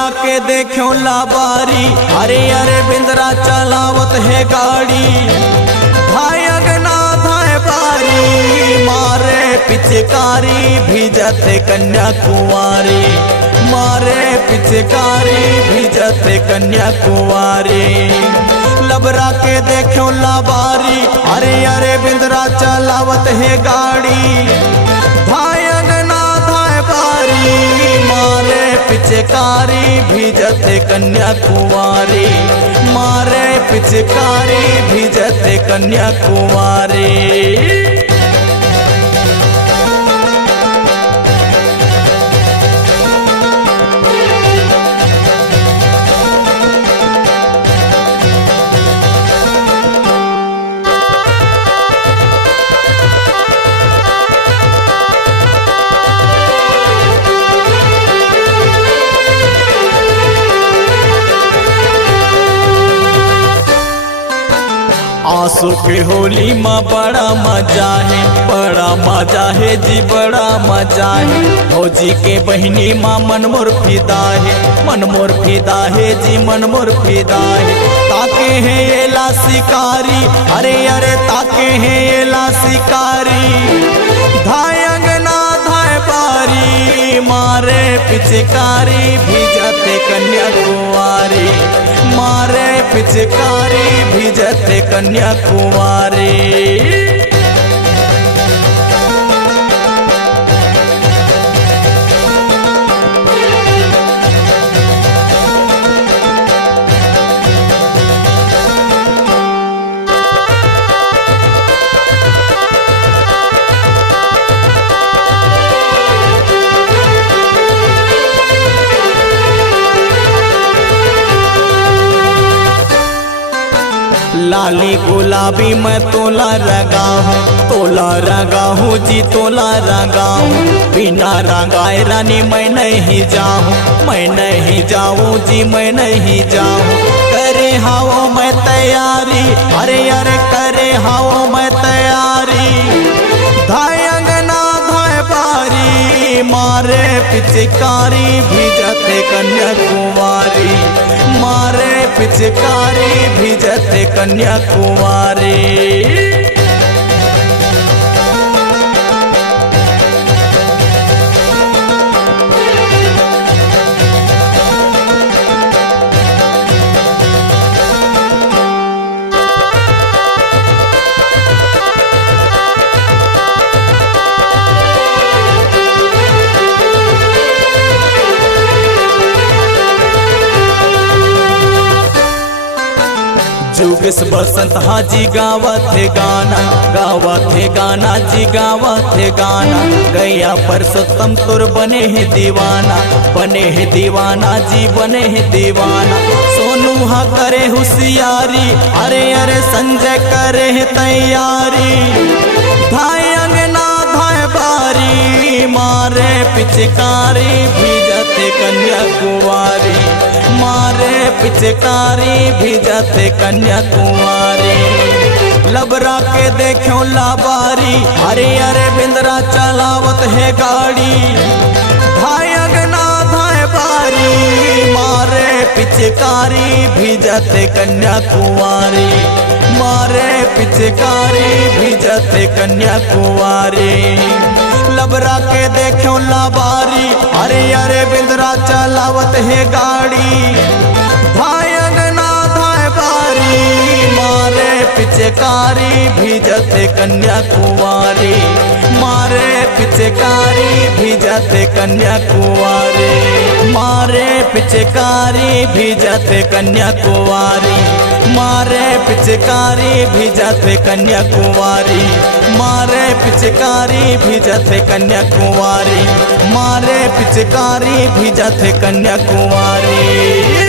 लबरा के देखो लाबारी, अरे अरे बिंदरा चलावत है गाड़ी। धाय अगना धाय बारी, मारे पिचकारी भिजत कन्याकुमारी, मारे पिचकारी भिजत कन्याकुमारी। लबरा के देखो लाबारी, अरे अरे बिंदरा चलावत है गाड़ी। धाय अगना धाय बारी, मारे पिचकारी भिजत कन्याकुमारी, मारे पिचकारी भिजत कन्याकुमारी। आंसू के होली में बड़ा मजा है, बड़ा मजा है जी, बड़ा मजा है। भौजी के बहनी माँ मन मोर फिदा है, मन मोर फिदा है जी, मन मोर फिदा है। ताके है ये ला शिकारी, अरे अरे ताके है ये ला शिकारी। धाय अंगना धाय बारी, मारे पिचकारी भिजत कन्याकुमारी, मारे पिचकारी भिजत कन्याकुमारी। लाली गुलाबी मैं तोला रंगा हूँ, तोला रंगा हूँ जी, तोला रंगा हूँ। बिना रंगाए रानी मैं नहीं जाऊँ, मैं नहीं जाऊँ जी, मैं नहीं जाऊँ। करे हाओ मैं तैयारी, अरे अरे करे हाओ मैं तैयारी। धाय अंगना धाय बारी, मारे पिचकारी भिजत कन्याकुमारी, मारे पिचकारी भिजत कन्याकुमारी। जुगेश बसंत हाजी गावत है गाना, गावत है गाना जी, गावत है गाना। गैया परसोत्तम तोर बने है दीवाना, बने है दीवाना जी, बने है दीवाना। सोनू हा करे होशियारी, अरे अरे संजय करे है तैयारी। धाय अंगना धाय बारी, मारे पिचकारी भिजत कन्याकुमारी, मारे पिचकारी भिजत कन्याकुमारी। लबरा के देखो लाबारी, अरे अरे बिंदरा चलावत है गाड़ी। धाय अगना धाय बारी, मारे पिचकारी भिजत कन्याकुमारी, मारे पिचकारी भिजत कन्याकुमारी। लबरा के देखो लाबारी, अरे अरे बिंदरा चलावत है गाड़ी। धाय अंगना धाय बारी, मारे पिचकारी भिजत कन्याकुमारी, मारे पिचकारी भिजत कन्याकुमारी, मारे पिचकारी भिजत कन्याकुमारी, मारे पिचकारी भिजत कन्याकुमारी, मारे पिचकारी भिजत कन्याकुमारी, मारे पिचकारी भिजत कन्याकुमारी।